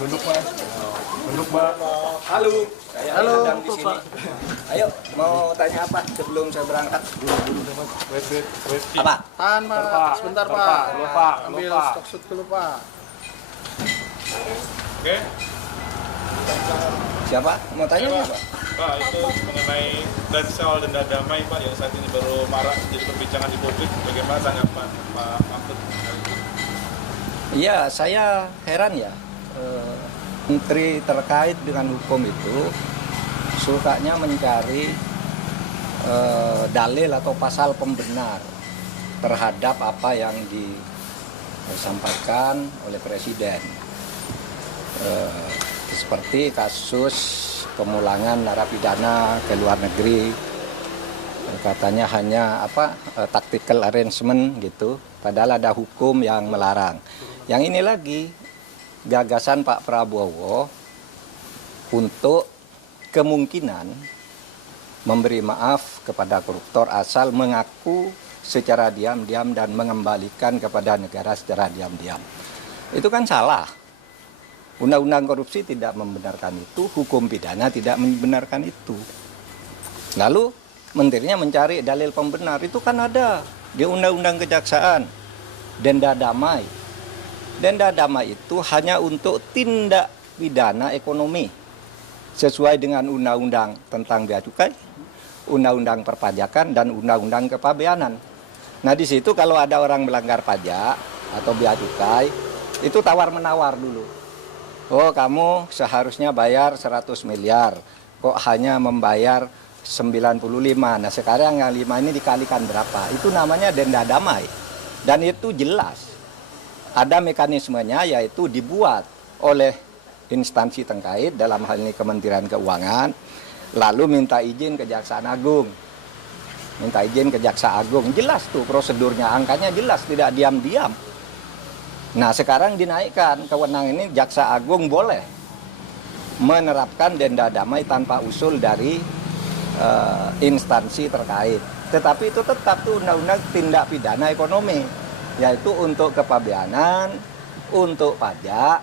Duduk Mas. Duduk Mbak. Halo, saya Halo, sedang di sini. Ayo, mau tanya apa sebelum saya berangkat? Wait. Apa? Tahan Pak, sebentar Pak. Lupa. Ambil stok shoot dulu Pak. Oke. Siapa? Mau tanya Pak. apa? Pak, itu mengenai dan soal denda damai Pak yang saat ini baru marak jadi perbincangan di publik. Bagaimana tanggapan Pak Mahfud? Iya, saya heran ya. Menteri terkait dengan hukum itu sukanya mencari dalil atau pasal pembenar terhadap apa yang disampaikan oleh Presiden. Seperti kasus pemulangan narapidana ke luar negeri, katanya hanya tactical arrangement gitu, padahal ada hukum yang melarang. Yang ini lagi gagasan Pak Prabowo untuk kemungkinan memberi maaf kepada koruptor asal mengaku secara diam-diam dan mengembalikan kepada negara secara diam-diam. Itu kan salah. Undang-undang korupsi tidak membenarkan itu, hukum pidana tidak membenarkan itu. Lalu menterinya mencari dalil pembenar, itu kan ada di Undang-Undang Kejaksaan, denda damai. Denda damai itu hanya untuk tindak pidana ekonomi sesuai dengan undang-undang tentang bea cukai, undang-undang perpajakan dan undang-undang kepabeanan. Nah, di situ kalau ada orang melanggar pajak atau bea cukai, itu tawar-menawar dulu. Oh, kamu seharusnya bayar 100 miliar, kok hanya membayar 95. Nah, sekarang yang 5 ini dikalikan berapa? Itu namanya denda damai. Dan itu jelas. Ada mekanismenya, yaitu dibuat oleh instansi terkait, dalam hal ini Kementerian Keuangan, lalu minta izin Kejaksaan Agung. Minta izin ke Jaksa Agung, jelas tuh prosedurnya, angkanya jelas, tidak diam-diam. Nah, sekarang dinaikkan kewenangan ini, Jaksa Agung boleh menerapkan denda damai tanpa usul dari instansi terkait. Tetapi itu tetap tuh undang-undang tindak pidana ekonomi, yaitu untuk kepabeanan, untuk pajak,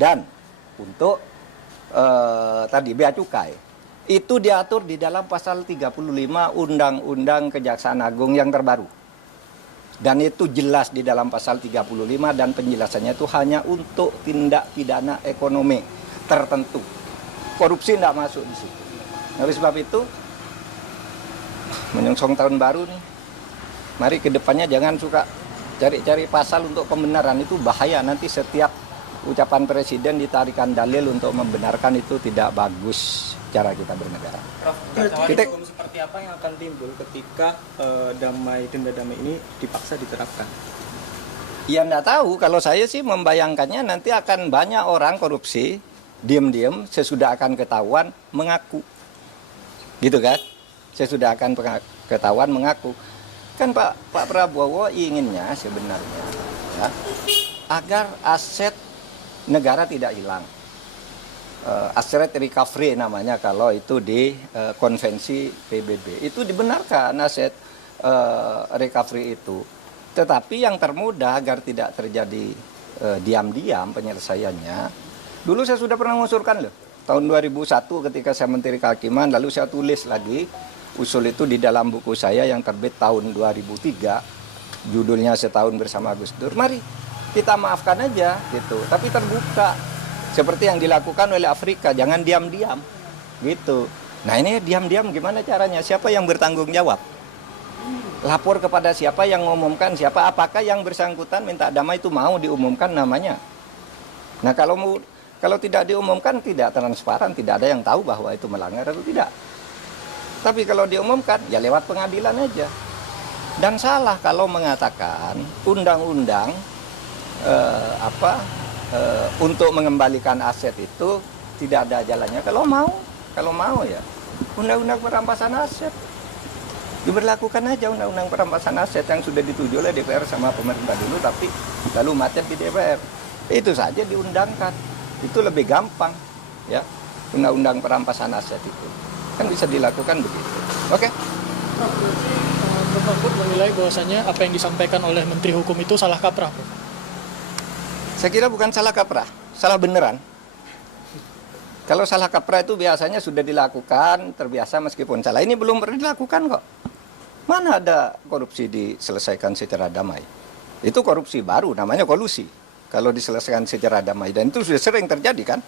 dan untuk tadi bea cukai. Itu diatur di dalam pasal 35 Undang-Undang Kejaksaan Agung yang terbaru. Dan itu jelas di dalam pasal 35 dan penjelasannya itu hanya untuk tindak pidana ekonomi tertentu. Korupsi tidak masuk di situ. Oleh sebab itu, menyongsong tahun baru nih, mari ke depannya jangan suka cari-cari pasal untuk pembenaran, itu bahaya. Nanti setiap ucapan presiden ditarikan dalil untuk membenarkan, itu tidak bagus cara kita bernegara. Prof, hukum seperti apa yang akan timbul ketika denda damai ini dipaksa diterapkan? Ya enggak tahu, kalau saya sih membayangkannya nanti akan banyak orang korupsi, diam-diam sesudah akan ketahuan mengaku. Gitu kan? Sesudah akan ketahuan mengaku. Kan Pak Prabowo inginnya sebenarnya ya, agar aset negara tidak hilang. Asset recovery namanya kalau itu di konvensi PBB. Itu dibenarkan aset recovery itu. Tetapi yang termudah agar tidak terjadi diam-diam penyelesaiannya. Dulu saya sudah pernah mengusulkan loh. Tahun 2001 ketika saya Menteri Kehakiman, lalu saya tulis lagi usul itu di dalam buku saya yang terbit tahun 2003. Judulnya Setahun Bersama Gus Dur. Mari kita maafkan aja gitu. Tapi terbuka. Seperti yang dilakukan oleh Afrika, jangan diam-diam gitu. Nah, ini diam-diam gimana caranya? Siapa yang bertanggung jawab? Lapor kepada siapa yang mengumumkan siapa? Apakah yang bersangkutan minta damai itu mau diumumkan namanya? Nah, kalau tidak diumumkan, tidak transparan, tidak ada yang tahu bahwa itu melanggar atau tidak. Tapi kalau diumumkan, ya lewat pengadilan aja. Dan salah kalau mengatakan undang-undang untuk mengembalikan aset itu tidak ada jalannya. Kalau mau ya undang-undang perampasan aset diberlakukan aja, undang-undang perampasan aset yang sudah dituju oleh DPR sama pemerintah dulu, tapi lalu macet di DPR. Itu saja diundangkan, itu lebih gampang ya, undang-undang perampasan aset itu kan bisa dilakukan begitu. Oke? Prof Mahfud menilai bahwasanya apa yang disampaikan oleh Menteri Hukum itu salah kaprah, Prof. Saya kira bukan salah kaprah, salah beneran. Kalau salah kaprah itu biasanya sudah dilakukan, terbiasa meskipun salah. Ini belum pernah dilakukan kok. Mana ada korupsi diselesaikan secara damai? Itu korupsi baru, namanya kolusi. Kalau diselesaikan secara damai, dan itu sudah sering terjadi kan?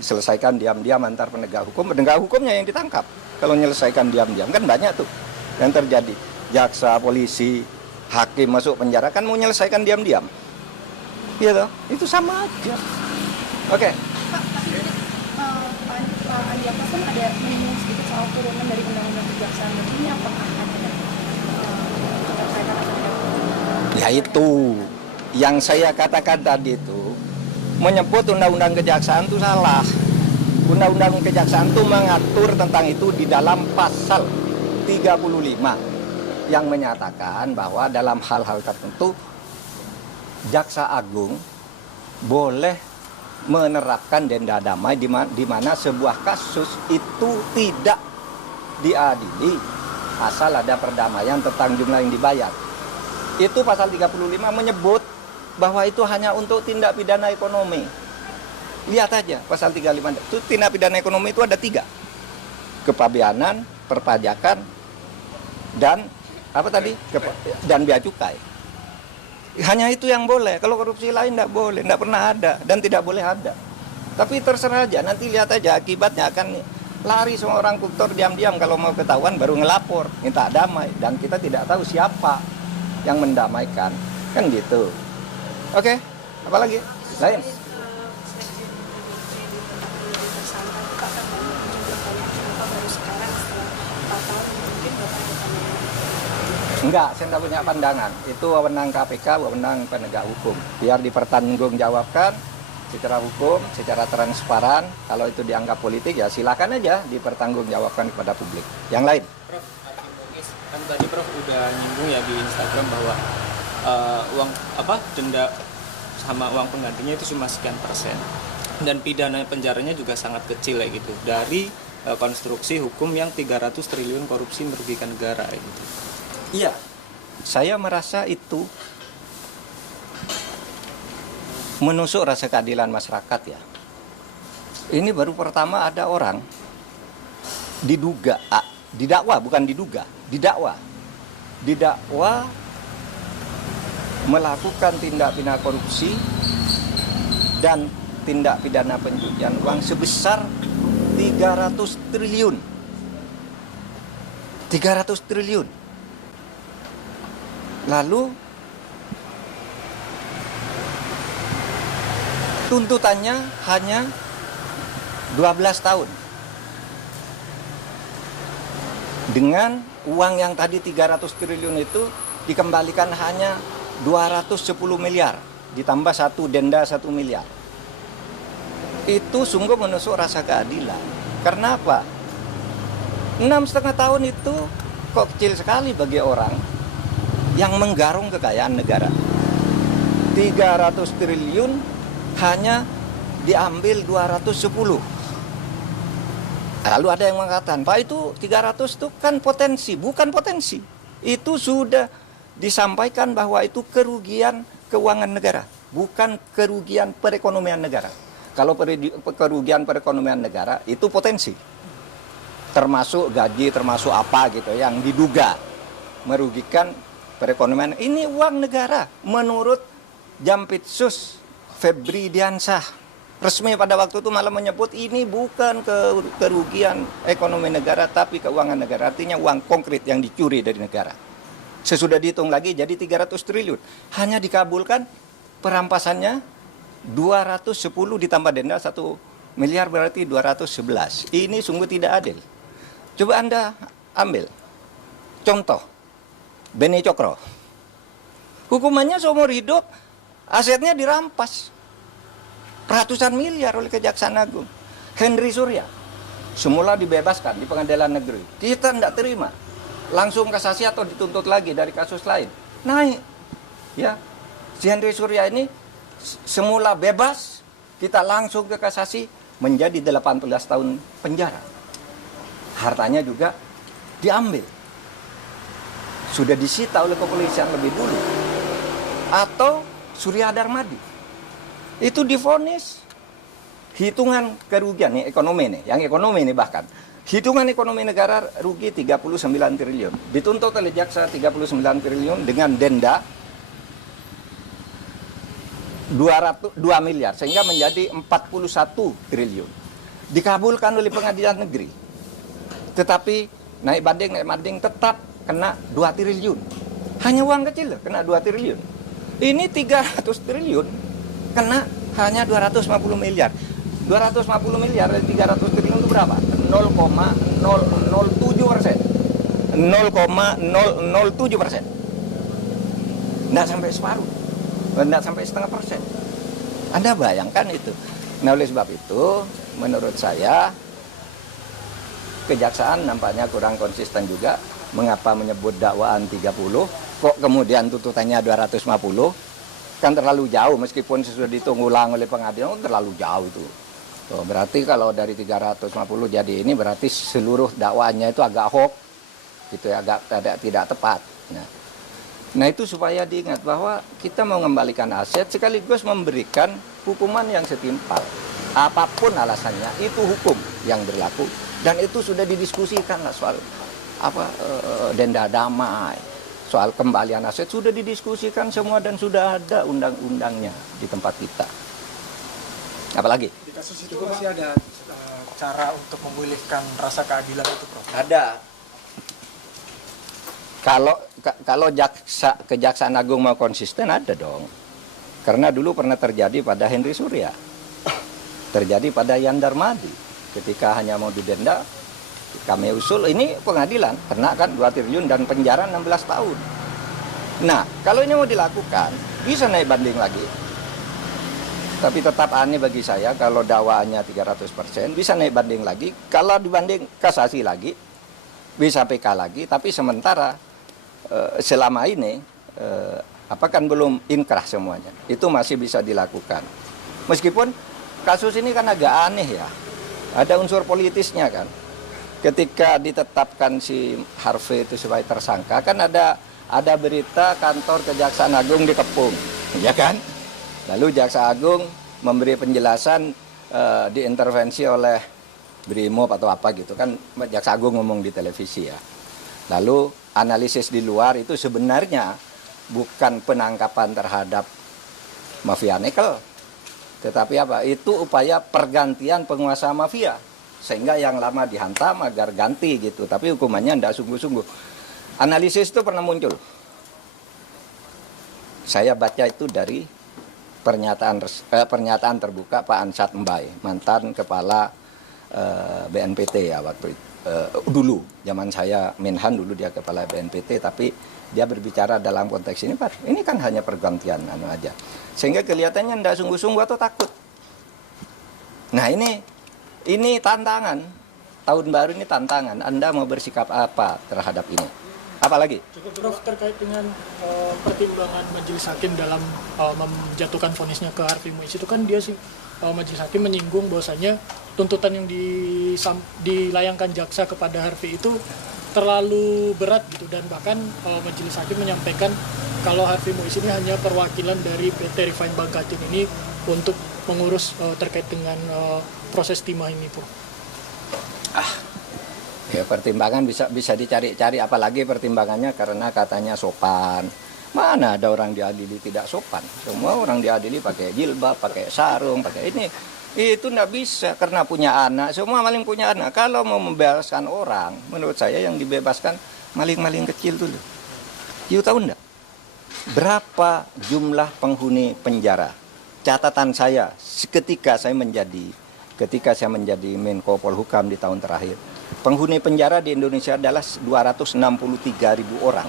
Diselesaikan diam-diam antar penegak hukumnya yang ditangkap. Kalau menyelesaikan diam-diam kan banyak tuh yang terjadi. Jaksa, polisi, hakim masuk penjara kan mau menyelesaikan diam-diam. Iya toh? Itu sama aja. Oke. Pak Andi Akbar kan ada menyinggung sedikit soal turunan dari undang-undang kejaksaan. Ini apakah ada keterkaitan atau tidak? Ya itu yang saya katakan tadi itu menyebut undang-undang kejaksaan itu salah. Undang-undang kejaksaan itu mengatur tentang itu di dalam pasal 35 yang menyatakan bahwa dalam hal-hal tertentu Jaksa Agung boleh menerapkan denda damai di mana sebuah kasus itu tidak diadili asal ada perdamaian tentang jumlah yang dibayar. Itu pasal 35 menyebut bahwa itu hanya untuk tindak pidana ekonomi. Lihat aja pasal 35 itu tindak pidana ekonomi itu ada 3. Kepabeanan, perpajakan, dan apa tadi? Dan bea cukai. Hanya itu yang boleh. Kalau korupsi lain tidak boleh, tidak pernah ada dan tidak boleh ada. Tapi terserah aja, nanti lihat aja akibatnya akan lari semua orang koruptor diam-diam kalau mau ketahuan baru ngelapor, minta damai dan kita tidak tahu siapa yang mendamaikan. Kan gitu. Oke, apa lagi? Lain. Enggak, saya tidak punya pandangan. Itu wewenang KPK, wewenang penegak hukum. Biar dipertanggungjawabkan secara hukum, secara transparan. Kalau itu dianggap politik, ya silakan aja dipertanggungjawabkan kepada publik. Yang lain? Prof, kan tadi Prof udah nyinggung ya di Instagram bahwa uang denda sama uang penggantinya itu cuma sekian persen. Dan pidana penjaranya juga sangat kecil ya gitu. Dari konstruksi hukum yang 300 triliun korupsi merugikan negara gitu. Iya, saya merasa itu menusuk rasa keadilan masyarakat ya. Ini baru pertama ada orang didakwa bukan diduga, didakwa melakukan tindak pidana korupsi dan tindak pidana pencucian uang sebesar 300 triliun. 300 triliun. Lalu tuntutannya hanya 12 tahun. Dengan uang yang tadi 300 triliun itu dikembalikan hanya 210 miliar. Ditambah denda 1 miliar. Itu sungguh menusuk rasa keadilan. Karena apa? 6,5 tahun itu kok kecil sekali bagi orang yang menggarung kekayaan negara. 300 triliun hanya diambil 210. Lalu ada yang mengatakan, Pak itu 300 itu kan potensi. Bukan potensi. Itu sudah disampaikan bahwa itu kerugian keuangan negara. Bukan kerugian perekonomian negara. Kalau kerugian perekonomian negara itu potensi. Termasuk gaji, termasuk apa gitu yang diduga merugikan perekonomian. Ini uang negara menurut Jampitsus Febri Diansah. Resmi pada waktu itu malah menyebut ini bukan kerugian ekonomi negara tapi keuangan negara. Artinya uang konkret yang dicuri dari negara. Sesudah dihitung lagi jadi 300 triliun. Hanya dikabulkan perampasannya 210 ditambah denda 1 miliar berarti 211. Ini sungguh tidak adil. Coba Anda ambil contoh Beni Cokro. Hukumannya seumur hidup, asetnya dirampas. Ratusan miliar oleh Kejaksaan Agung. Henry Surya, semula dibebaskan di pengadilan negeri. Kita tidak terima. Langsung kasasi atau dituntut lagi dari kasus lain. Naik. Ya. Si Henry Surya ini semula bebas, kita langsung ke kasasi menjadi 18 tahun penjara. Hartanya juga diambil. Sudah disita oleh kepolisian lebih dulu. Atau Surya Darmadi. Itu divonis hitungan kerugian nih ekonomi nih, yang ekonomi nih bahkan. Hitungan ekonomi negara rugi 39 triliun. Dituntut oleh jaksa 39 triliun dengan denda 2 miliar sehingga menjadi 41 triliun. Dikabulkan oleh pengadilan negeri. Tetapi naik banding tetap kena 2 triliun. Hanya uang kecil kena 2 triliun. Ini 300 triliun kena hanya 250 miliar. 250 miliar dari 300 triliun itu berapa? 0,007%. 0,007%. Nggak sampai separuh. Nggak sampai setengah persen. Anda bayangkan itu. Nah, oleh sebab itu, menurut saya, kejaksaan nampaknya kurang konsisten juga. Mengapa menyebut dakwaan 30, kok kemudian tuntutannya 250? Kan terlalu jauh, meskipun sudah dihitung ulang oleh pengadilan, terlalu jauh itu. Tuh, berarti kalau dari 350 jadi ini berarti seluruh dakwaannya itu agak hoax, gitu ya, agak tidak tepat. Nah itu supaya diingat bahwa kita mau mengembalikan aset sekaligus memberikan hukuman yang setimpal. Apapun alasannya, itu hukum yang berlaku dan itu sudah didiskusikan lah soal denda damai, soal kembalian aset sudah didiskusikan semua dan sudah ada undang-undangnya di tempat kita. Apalagi? Di kasus itu masih ada cara untuk memulihkan rasa keadilan itu, Prof? Ada. Kalau Kejaksaan Agung mau konsisten ada dong. Karena dulu pernah terjadi pada Henry Surya. Terjadi pada Yan Darmadi. Ketika hanya mau didenda, kami usul ini pengadilan. Kena kan 2 triliun dan penjara 16 tahun. Nah, kalau ini mau dilakukan, bisa naik banding lagi. Tapi tetap aneh bagi saya kalau dakwaannya 300%, bisa naik banding lagi. Kalau dibanding kasasi lagi, bisa PK lagi. Tapi sementara selama ini kan belum inkrah semuanya. Itu masih bisa dilakukan. Meskipun kasus ini kan agak aneh ya. Ada unsur politisnya kan. Ketika ditetapkan si Harvey itu sebagai tersangka, kan ada berita kantor Kejaksaan Agung dikepung, ya kan? Lalu Jaksa Agung memberi penjelasan diintervensi oleh Brimob atau apa gitu kan, Jaksa Agung ngomong di televisi ya. Lalu analisis di luar itu sebenarnya bukan penangkapan terhadap mafia nikel, tetapi apa? Itu upaya pergantian penguasa mafia sehingga yang lama dihantam agar ganti gitu. Tapi hukumannya tidak sungguh-sungguh. Analisis itu pernah muncul. Saya baca itu dari pernyataan terbuka Pak Ansat Mbai, mantan kepala BNPT ya waktu itu. Dulu zaman saya Menhan dulu dia kepala BNPT, tapi dia berbicara dalam konteks ini Pak, ini kan hanya pergantian aja. Sehingga kelihatannya tidak sungguh-sungguh atau takut. Nah, ini tantangan. Tahun baru ini tantangan. Anda mau bersikap apa terhadap ini? Apalagi? Prof, terkait dengan pertimbangan majelis hakim dalam menjatuhkan vonisnya ke Harvey Muiz itu kan dia sih majelis hakim menyinggung bahwasanya tuntutan yang dilayangkan jaksa kepada Harvey itu terlalu berat gitu, dan bahkan majelis hakim menyampaikan kalau Harvey Muiz ini hanya perwakilan dari PT Refine Bangkatin ini untuk mengurus terkait dengan proses timah ini, Prof. Ya, pertimbangan bisa dicari-cari, apalagi pertimbangannya karena katanya sopan. Mana ada orang diadili tidak sopan? Semua orang diadili pakai jilbab, pakai sarung, pakai ini. Itu tidak bisa karena punya anak. Semua maling punya anak. Kalau mau membebaskan orang, menurut saya yang dibebaskan maling-maling kecil dulu. You tahu enggak? Berapa jumlah penghuni penjara? Catatan saya ketika saya menjadi Menko Polhukam di tahun terakhir. Penghuni penjara di Indonesia adalah 263.000 orang.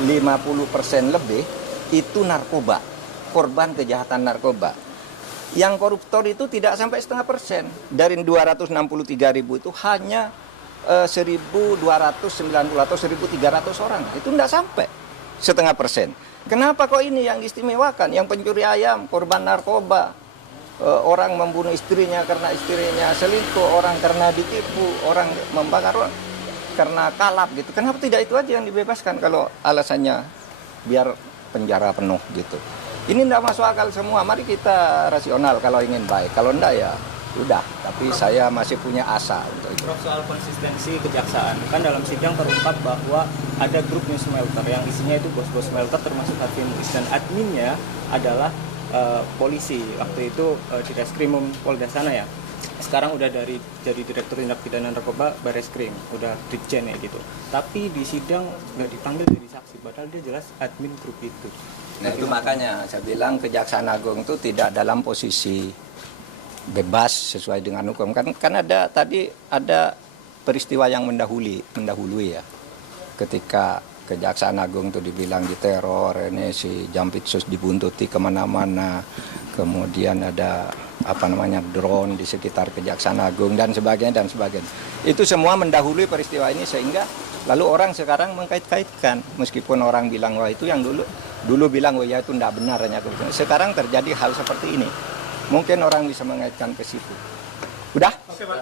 50% lebih itu narkoba, korban kejahatan narkoba. Yang koruptor itu tidak sampai 0,5%. Dari 263.000 itu hanya 1.290 atau 1.300 orang. Itu tidak sampai 0,5%. Kenapa kok ini yang diistimewakan? Yang pencuri ayam, korban narkoba, orang membunuh istrinya karena istrinya selingkuh, orang karena ditipu, orang membakar orang karena kalap gitu. Kenapa tidak itu aja yang dibebaskan kalau alasannya biar penjara penuh gitu? Ini tidak masuk akal semua. Mari kita rasional kalau ingin baik. Kalau enggak ya udah. Tapi saya masih punya asa untuk itu. Prof, soal konsistensi kejaksaan, kan dalam sidang terungkap bahwa ada grup news smelter yang isinya itu bos-bos smelter termasuk Harvey Muiz, dan adminnya adalah polisi. Waktu itu di Reskrimum Polda sana ya. Sekarang udah jadi Direktur Tindak Pidana Narkoba Bareskrim, udah Dirjen ya gitu. Tapi di sidang nggak dipanggil jadi saksi, padahal dia jelas admin grup itu. Nah itu makanya saya bilang Kejaksaan Agung itu tidak dalam posisi bebas sesuai dengan hukum. Kan ada peristiwa yang mendahului ya. Ketika Kejaksaan Agung itu dibilang diteror, ini si Jampitsus dibuntuti kemana-mana, kemudian ada drone di sekitar Kejaksaan Agung dan sebagainya. Itu semua mendahului peristiwa ini sehingga lalu orang sekarang mengkait-kaitkan, meskipun orang bilang wah itu yang dulu bilang oh ya itu tidak benar, sekarang terjadi hal seperti ini, mungkin orang bisa mengaitkan ke situ. Udah? Oke Pak.